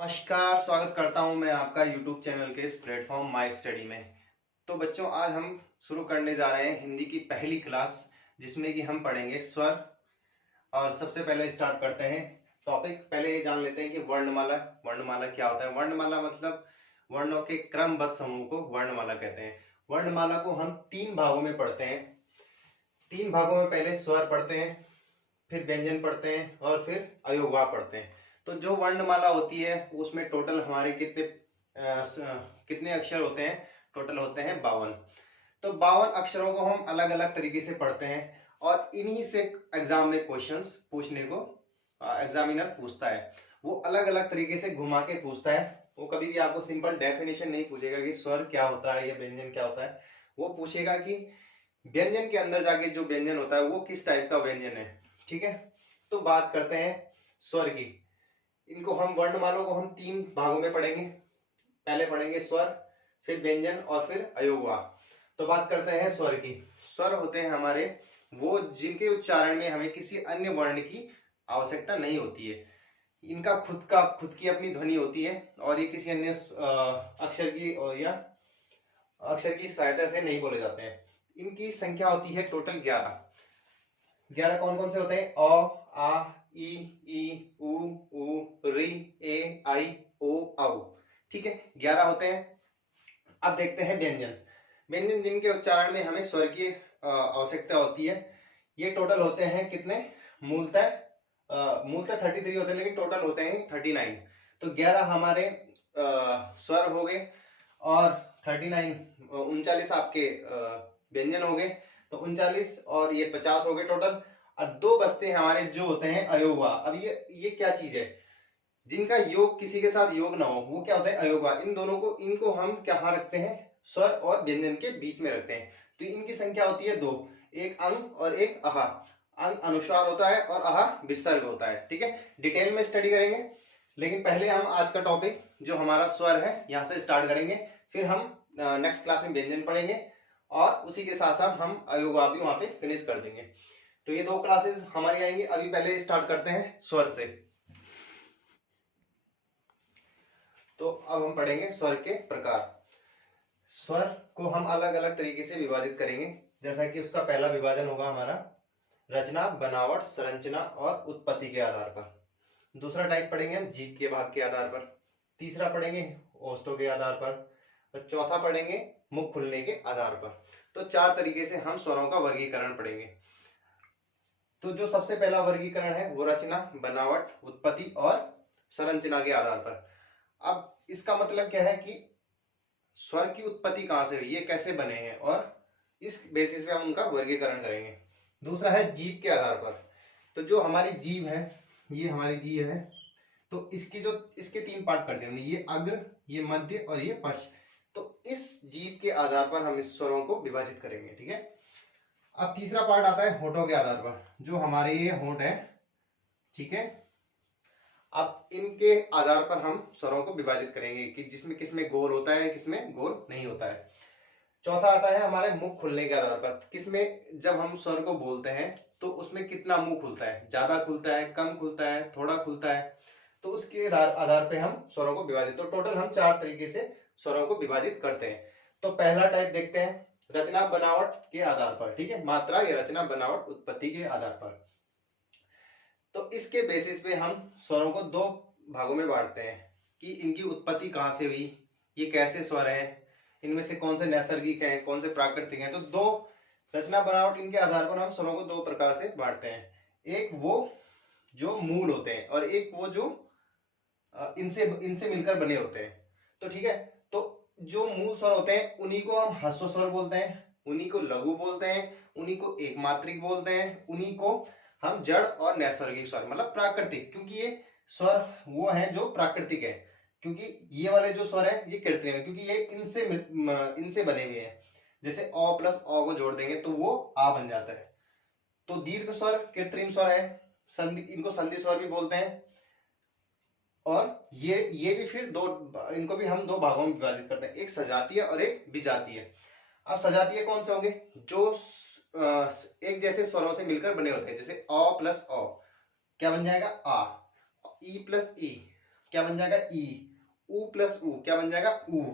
नमस्कार, स्वागत करता हूं मैं आपका YouTube चैनल के इस प्लेटफॉर्म माई स्टडी में। तो बच्चों, आज हम शुरू करने जा रहे हैं हिंदी की पहली क्लास, जिसमें कि हम पढ़ेंगे स्वर। और सबसे पहले स्टार्ट करते हैं टॉपिक। पहले ये जान लेते हैं कि वर्णमाला वर्णमाला क्या होता है। वर्णमाला मतलब वर्णों के क्रमबद्ध समूह को वर्णमाला कहते हैं। वर्णमाला को हम तीन भागों में पढ़ते हैं। तीन भागों में पहले स्वर पढ़ते हैं, फिर व्यंजन पढ़ते हैं और फिर अयोगवा पढ़ते हैं। तो जो वर्णमाला होती है उसमें टोटल हमारे कितने अक्षर होते हैं? टोटल होते हैं 52। तो 52 अक्षरों को हम अलग अलग तरीके से पढ़ते हैं और इन्हीं से एग्जाम में क्वेश्चंस पूछने को एग्जामिनर पूछता है। वो अलग अलग तरीके से घुमा के पूछता है। वो कभी भी आपको सिंपल डेफिनेशन नहीं पूछेगा कि स्वर क्या होता है या व्यंजन क्या होता है। वो पूछेगा कि व्यंजन के अंदर जाके जो व्यंजन होता है वो किस टाइप का व्यंजन है। ठीक है, तो बात करते हैं स्वर की। इनको हम वर्णमालों को हम तीन भागों में पढ़ेंगे। पहले पढ़ेंगे स्वर, फिर व्यंजन और फिर अयोगवा। तो बात करते हैं स्वर की। स्वर होते हैं हमारे वो जिनके उच्चारण में हमें किसी अन्य वर्ण की आवश्यकता नहीं होती है। इनका खुद की अपनी ध्वनि होती है और ये किसी अन्य अक्षर की सहायता से नहीं बोले जाते हैं। इनकी संख्या होती है टोटल 11। 11 कौन कौन से होते हैं? अ, आ, ई, उ, री, ए, आई, ओ, औ। ठीक है, 11 होते हैं। अब देखते हैं व्यंजन। व्यंजन जिनके उच्चारण में हमें स्वर की आवश्यकता होती है। ये टोटल होते हैं कितने? मूलतः मूलतः 33 होते हैं, लेकिन टोटल होते हैं 39। तो 11 हमारे स्वर हो गए और 39 39 आपके व्यंजन हो गए। तो 39 और ये 50 हो गए टोटल। और दो बचते हैं हमारे जो होते हैं अयोगवा। अब ये क्या चीज है? जिनका योग किसी के साथ योग ना हो वो क्या होता है? अयोगवा। इन दोनों को इनको हम कहाँ रखते हैं? स्वर और व्यंजन के बीच में रखते हैं। तो इनकी संख्या होती है दो, एक अंग और एक अहा। अंग अनुस्वार होता है और अहा विसर्ग होता है। ठीक है, डिटेल में स्टडी करेंगे, लेकिन पहले हम आज का टॉपिक जो हमारा स्वर है यहाँ से स्टार्ट करेंगे। फिर हम नेक्स्ट क्लास में व्यंजन पढ़ेंगे और उसी के साथ साथ हम अयोगवा भी वहां पे फिनिश कर देंगे। तो ये दो क्लासेस हमारी आएंगी। अभी पहले स्टार्ट करते हैं स्वर से। तो अब हम पढ़ेंगे स्वर के प्रकार। स्वर को हम अलग अलग तरीके से विभाजित करेंगे। जैसा कि उसका पहला विभाजन होगा हमारा रचना, बनावट, संरचना और उत्पत्ति के आधार पर। दूसरा टाइप पढ़ेंगे हम जीभ के भाग के आधार पर। तीसरा पढ़ेंगे ओष्ठों के आधार पर और चौथा पढ़ेंगे मुख खुलने के आधार पर। तो चार तरीके से हम स्वरों का वर्गीकरण पढ़ेंगे। तो जो सबसे पहला वर्गीकरण है वो रचना, बनावट, उत्पत्ति और संरचना के आधार पर। अब इसका मतलब क्या है कि स्वर की उत्पत्ति कहां से हुई, ये कैसे बने हैं, और इस बेसिस पे हम उनका वर्गीकरण करेंगे। दूसरा है जीभ के आधार पर। तो जो हमारी जीभ है, ये हमारी जीभ है, तो इसके तीन पार्ट कर देंगे, ये अग्र, ये मध्य और ये पश्च। तो इस जीभ के आधार पर हम इस स्वरों को विभाजित करेंगे। ठीक है, अब तीसरा पार्ट आता है होठों के आधार पर। जो हमारे ये होठ है, ठीक है, अब इनके आधार पर हम स्वरों को विभाजित करेंगे कि जिसमें किसमें गोल होता है, किसमें गोल नहीं होता है। चौथा आता है हमारे मुख खुलने के आधार पर। किसमें जब हम स्वर को बोलते हैं तो उसमें कितना मुंह खुलता है, ज्यादा खुलता है, कम खुलता है, थोड़ा खुलता है। तो उसके आधार पे हम स्वरों को विभाजित, तो टोटल हम चार तरीके से स्वरों को विभाजित करते हैं। तो पहला टाइप देखते हैं रचना बनावट के आधार पर। ठीक है, मात्रा या रचना बनावट उत्पत्ति के आधार पर। तो इसके बेसिस पे हम स्वरों को दो भागों में बांटते हैं कि इनकी उत्पत्ति कहां से हुई, ये कैसे स्वर है, इनमें से कौन से नैसर्गिक हैं, कौन से प्राकृतिक हैं। तो दो रचना बनावट इनके आधार पर हम स्वरों को दो प्रकार से बांटते हैं। एक वो जो मूल होते हैं और एक वो जो इनसे इनसे मिलकर बने होते हैं। तो ठीक है, तो जो मूल स्वर होते हैं उन्हीं को हम ह्रस्व स्वर बोलते हैं, उन्हीं को लघु बोलते हैं, उन्हीं को एकमात्रिक बोलते हैं, उन्हीं को हम जड़ और नैसर्गिक स्वर मतलब प्राकृतिक, क्योंकि ये स्वर वो है जो प्राकृतिक है। क्योंकि ये वाले जो स्वर है ये कृत्रिम है, क्योंकि ये इनसे बने हुए हैं। जैसे अ प्लस अ को जोड़ देंगे तो वो आ बन जाता है। तो दीर्घ स्वर कृत्रिम स्वर है, संधि, इनको संधि स्वर भी बोलते हैं। और ये भी फिर दो, इनको भी हम दो भागों में विभाजित करते हैं, एक सजातीय और एक विजातीय। अब सजातीय कौन से होंगे? जो एक जैसे स्वरों से मिलकर बने होते हैं। जैसे अ प्लस अ क्या बन जाएगा? आ। ई प्लस ई क्या बन जाएगा ई, ऊ प्लस ऊ क्या बन जाएगा ऊ।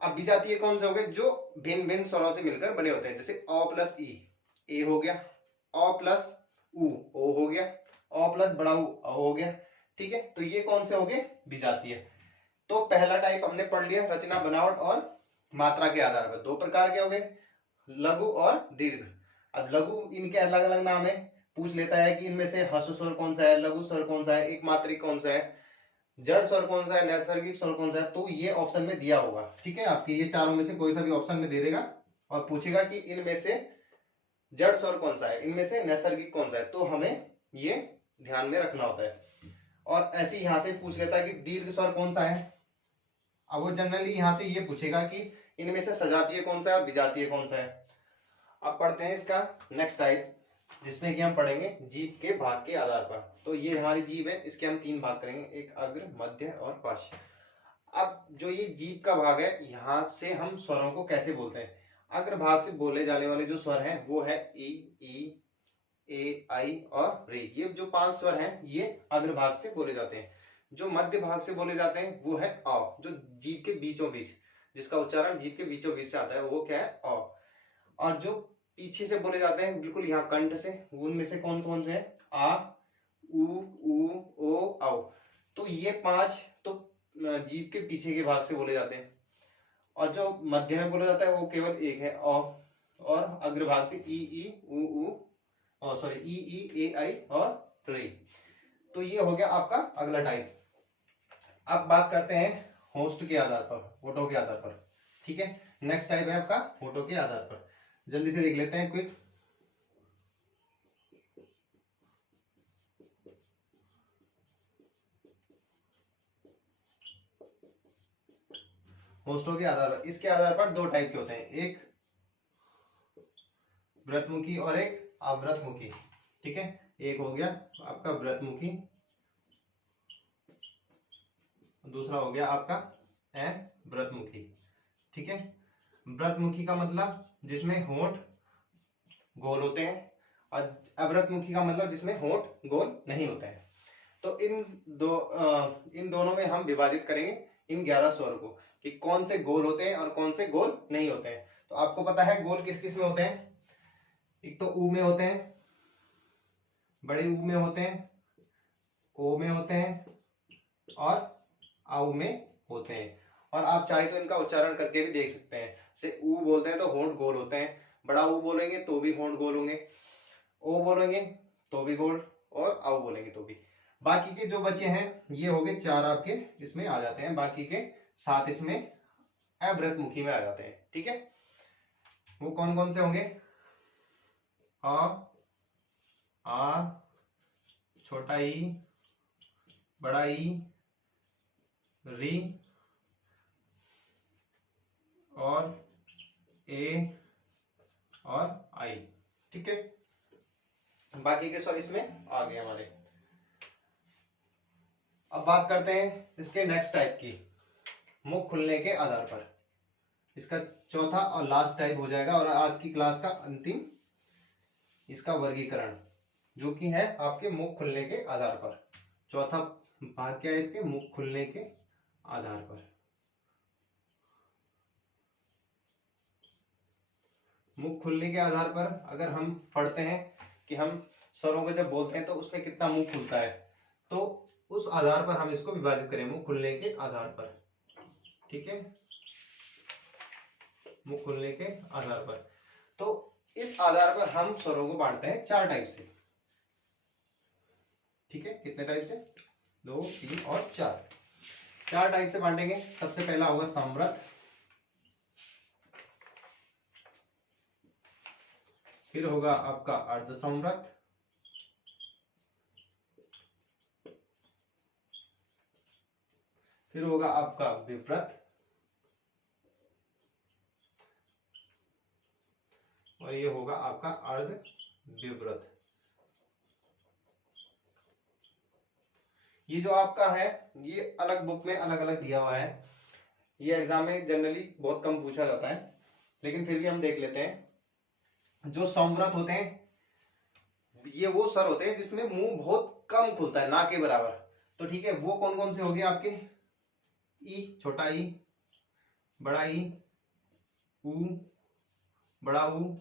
अब विजातीय कौन से हो गए, जो भिन्न भिन्न स्वरों से मिलकर बने होते हैं, जैसे अ प्लस ई ए हो गया, अ प्लस ऊ ओ हो गया, अ प्लस बड़ा ऊ अ हो गया। ठीक है, तो ये कौन से हो गए विजातीय। तो पहला टाइप हमने पढ़ लिया, रचना बनावट और मात्रा के आधार पर। दो प्रकार के हो गए, लघु और दीर्घ। अब लघु इनके अलग अलग नाम है, पूछ लेता है कि इनमें से ह्रस्व स्वर कौन सा है, लघु स्वर कौन सा है, एक मात्रिक कौन सा है, जड़ स्वर कौन सा है, नैसर्गिक स्वर कौन सा है। तो ये ऑप्शन में दिया होगा। ठीक है, आपके ये चारों में से कोई सा भी ऑप्शन में दे देगा और पूछेगा कि इनमें से जड़ स्वर कौन सा है, इनमें से नैसर्गिक कौन सा है। तो हमें ये ध्यान में रखना होता है। और ऐसे यहां से पूछ लेता है कि दीर्घ स्वर कौन सा है। अब वो जनरली यहां से ये पूछेगा कि इनमें से सजातीय कौन सा है और विजातीय कौन सा है। अब पढ़ते हैं इसका नेक्स्ट टाइप, जिसमें कि हम पढ़ेंगे जीभ के भाग के आधार पर। तो ये हमारी जीभ है, इसके हम तीन भाग करेंगे, एक अग्र मध्य और पार्श्व। अब जो ये जीभ का भाग है, यहाँ से हम स्वरों को कैसे बोलते हैं। अग्र भाग से बोले जाने वाले जो स्वर हैं वो है ई ए आई और रे। ये जो 5 स्वर हैं ये अग्र भाग से बोले जाते हैं। जो मध्य भाग से बोले जाते हैं वो है अ, जो जीभ के बीचों बीच, जिसका उच्चारण जीभ के बीचों बीच से आता है वो क्या है अ। और जो पीछे से बोले जाते हैं बिल्कुल यहाँ कंठ से, उनमें से कौन कौन से हैं, आ उ ओ औ। तो ये 5 तो जीभ के पीछे के भाग से बोले जाते हैं। और जो मध्य में बोला जाता है वो केवल एक है अ, और अग्रभाग से ई उ सॉरी ई ए आई और रे। तो ये हो गया आपका अगला टाइप। अब बात करते हैं होस्ट के आधार पर, होठों के आधार पर। ठीक है, नेक्स्ट टाइप है आपका होठों के आधार पर। जल्दी से देख लेते हैं क्विक। होस्टों के आधार पर, इसके आधार पर दो टाइप के होते हैं, एक व्रतमुखी और एक अव्रतमुखी। ठीक है, एक हो गया आपका व्रतमुखी, दूसरा हो गया आपका व्रतमुखी। ठीक है, व्रतमुखी का मतलब जिसमें होंठ गोल होते हैं, और अव्रतमुखी का मतलब जिसमें होंठ गोल नहीं होते हैं। तो इन दोनों में हम विभाजित करेंगे इन 11 स्वर को, कि कौन से गोल होते हैं और कौन से गोल नहीं होते हैं। तो आपको पता है गोल किस किस में होते हैं, एक तो ऊ में होते हैं, बड़े ऊ में होते हैं, ओ में होते हैं और आऊ में होते हैं। और आप चाहे तो इनका उच्चारण करके भी देख सकते हैं। से ऊ बोलते हैं तो होंठ गोल होते हैं, बड़ा ऊ बोलेंगे तो भी होंठ गोल होंगे, ओ बोलेंगे तो भी गोल, और आऊ बोलेंगे तो भी। बाकी के जो बचे हैं ये हो गए 4 आपके इसमें आ जाते हैं, बाकी के 7 इसमें अव्रतमुखी में आ जाते हैं। ठीक है, वो कौन कौन से होंगे, आ, छोटा ई, बड़ा ई, री और ए और आई। ठीक है, बाकी के स्वर इसमें आ गए हमारे। अब बात करते हैं इसके नेक्स्ट टाइप की, मुख खुलने के आधार पर। इसका चौथा और लास्ट टाइप हो जाएगा, और आज की क्लास का अंतिम इसका वर्गीकरण, जो कि है आपके मुख खुलने के आधार पर। चौथा भाग क्या है इसके, मुख खुलने के आधार पर। मुख खुलने के आधार पर अगर हम पढ़ते हैं कि हम स्वरों को जब बोलते हैं तो उसमें कितना मुंह खुलता है, तो उस आधार पर हम इसको विभाजित करें, मुंह खुलने के आधार पर। ठीक है, मुंह खुलने के आधार पर। तो इस आधार पर हम स्वरों को बांटते हैं 4 टाइप से। ठीक है, कितने टाइप से, 2 3 और 4। 4 टाइप से बांटेंगे। सबसे पहला होगा संवृत, फिर होगा आपका अर्ध संवृत, फिर होगा आपका विवृत, और ये होगा आपका अर्ध विवृत। ये जो आपका है ये अलग बुक में अलग अलग दिया हुआ है, ये एग्जाम में जनरली बहुत कम पूछा जाता है, लेकिन फिर भी हम देख लेते हैं। जो संवृत होते हैं ये वो स्वर होते हैं जिसमें मुंह बहुत कम खुलता है, ना के बराबर। तो ठीक है, वो कौन कौन से हो गए आपके? ई, छोटा ई, बड़ा ई, ऊ, बड़ा ऊ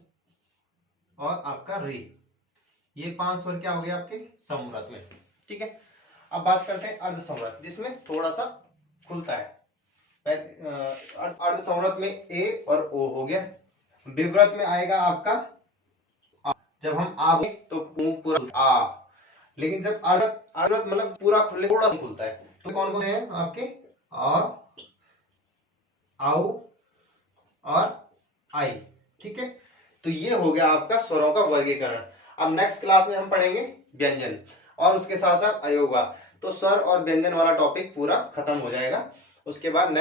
और आपका रे। ये 5 स्वर क्या हो गए आपके समूहत में। ठीक है, अब बात करते हैं अर्ध समूहत, जिसमें थोड़ा सा खुलता है। अर्ध समूहत में ए और ओ हो गया। विव्रत में आएगा आपका आ। जब हम आ तो पूरा आ, लेकिन जब अर्ध मतलब पूरा खुलने थोड़ा सा खुलता है। तो कौन कौन है आपके? आ, आओ और आई। ठीक है, तो ये हो गया आपका स्वरों का वर्गीकरण। अब नेक्स्ट क्लास में हम पढ़ेंगे व्यंजन और उसके साथ साथ अयोगा। तो स्वर और व्यंजन वाला टॉपिक पूरा खत्म हो जाएगा। उसके बाद